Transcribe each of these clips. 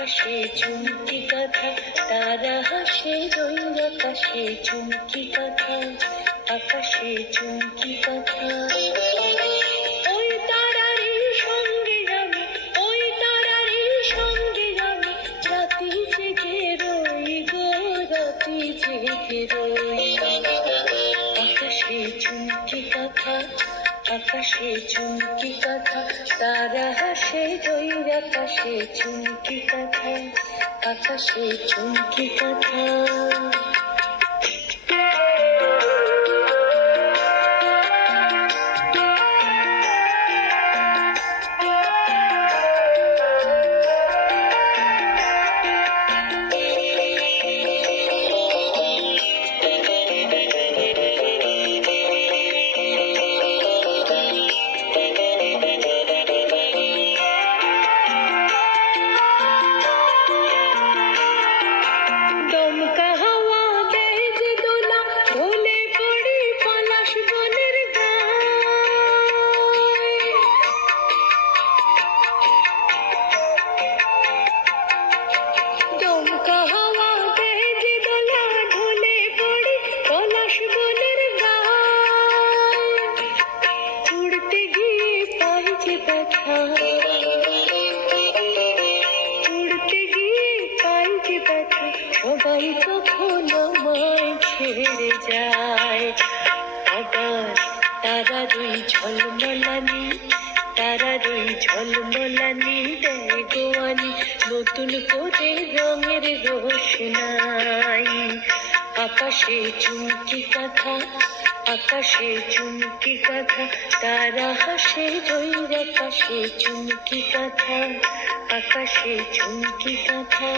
আকাশে চুমকি কথা, তারা হাসে রইল আকাশে চুমকি কথা, আকাশে চুমকি কথা। ওই তারারই সঙ্গে আমি, ওই তারারই সঙ্গে আমি, রাতি জেগে রই গো, রাতি জেগে রই। আকাশে চুমকি কথা, আকাশে চুমকি কথা, তারা হাসে রই আকাশে চুমকি কথা, আকাশে চুমকি কথা। সবাই কখন আমায় ছেড়ে যায়, আবার তারারই ঝলমলানি, তারারই ঝলমলানি দেয় গোয়ানি, নতুন করে রঙের রোশনাই। আকাশে চুমকি কথা, আকাশে চুমকি কথা, তারা হাসে রই আকাশে চুমকি কথা, আকাশে চুমকি কথা।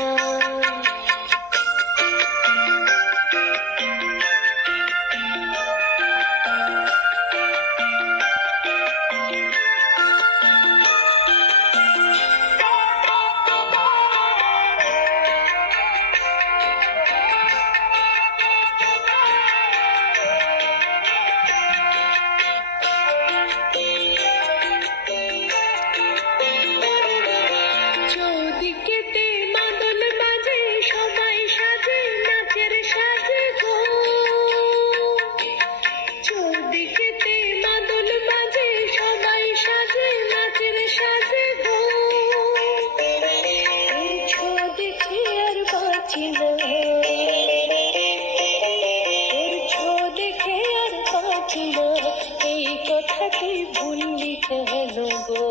এই কথাটি ভুললি কেন গো,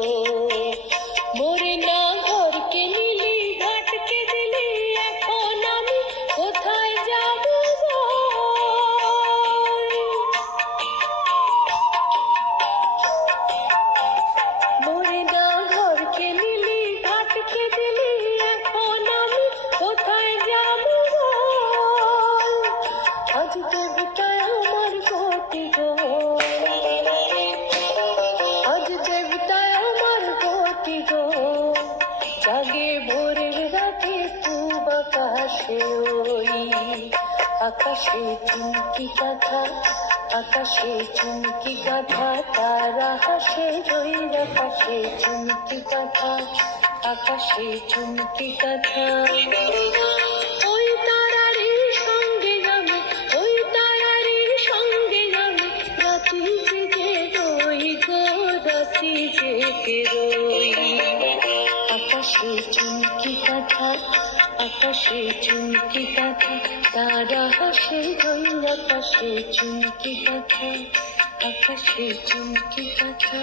মোরে না ঘরকে নিলি, ঘাটকে দিলি, এখন আমি কোথায় যাব গো। মোরে না ঘরকে নিলি, ঘাটকে দিলি, এখন আমি কোথায় যাব গো। আজ দেবতায় আমার গতি গো, জাগে ভোরের রাতে খুব আকাশে ওই, আকাশে চুমকি কথা, আকাশে চুমকি কথা, তারা হাসে রই আকাশে চুমকি কথা, আকাশে চুমকি কথা। ওই তারারই সঙ্গে আমি, ওই তারারই সঙ্গে আমি, রাতি জেগে রই গো, রাতি জেগে রই। আকাশে চুমকি কথা, আকাশে চুমকি কথা, তারা হাসে রই আকাশে চুমকি কথা, আকাশে চুমকি কথা।